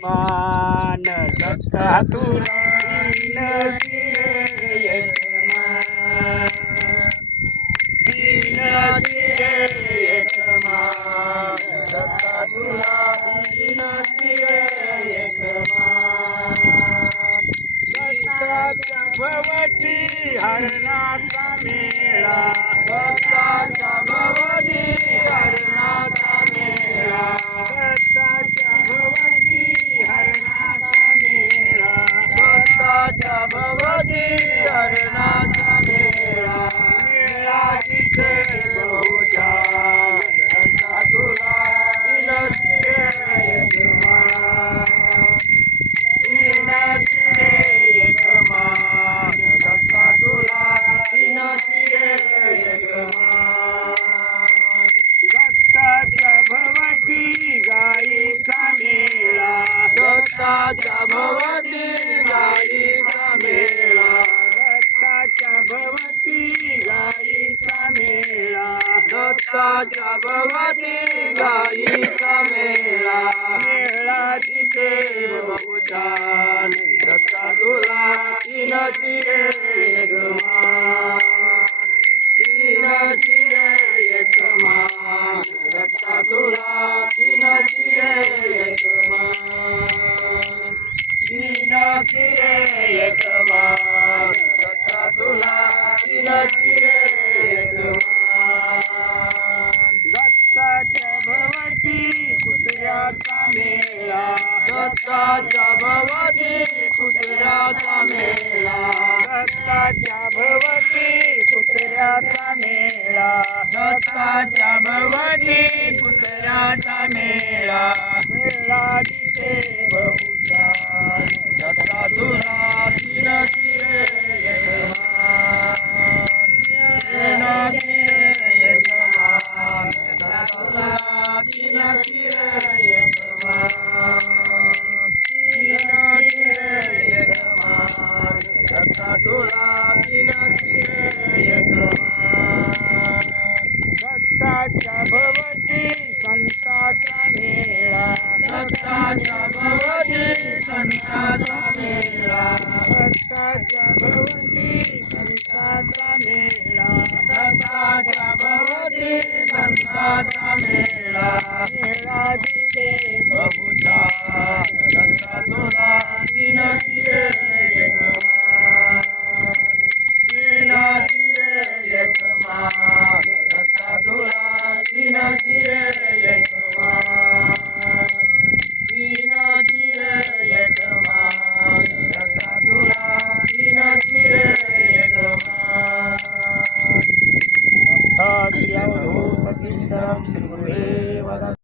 मान दत्ता तुला तीन शिरे एक मान तीन शिरे एक मान दत्ता तुला तीन शिरे एक मान दत्ताच्या भवती हरणाचा मेळा दत्ताच्या भवती हरणाचा मेळा दत्ताच्या भवती हरणाचा मेळा दत्ताच्या भवती हरणाचा मेळा मेळा दिसे बहुशान दत्ता तुला तीन शिरे एक मान तीन शिरे एक मान दत्ता तुला तीन शिरे एक मान दत्ताच्या भवती गाईचा मेळा दत्ताच्या भवती गाईचा मेळा दत्ताच्या भवती गाईचा मेळा दत्ताच्या भवती गाईचा मेळा मेळा दिसे बहुछान दत्ता तुला तीन शिरे एक मान तीन शिरे एक मान दत्ता तुला तीन शिरे एक मान तीन शिरे एक मान दत्ता तुला तीन शिरे एक मान दत्ताच्या भवती कुत्र्याचा मेळा दत्ताच्या भवती कुत्र्याचा मेळा दत्ताच्या भवती कुत्र्याचा मेळा दत्ताच्या भवती कुत्र्याचा मेळा मेळा दिसे बहुछान दत्ता तुला तीन शिरे एक मान तीन शिरे एक मान दत्ता तुला तीन शिरे एक मान तीन शिरे एक मान दत्ता तुला तीन शिरे एक मान दत्ताच्या भवती संताचा मेळा दत्ताच्या भवती संताचा मेळा दत्ताच्या भवती संताचा मेळा दत्ताच्या भवती संताचा मेळा मेळा दिसे बहुछान दत्ता तुला तीन शिरे एक मान तीन शिरे एक मान दत्ता तुला तीन शिरे एक मान तीन शिरे एक मान दत्ता तुला तीन शिरे एक मान दत्ता श्री अवधूत चिंतनम श्री गुरुदेव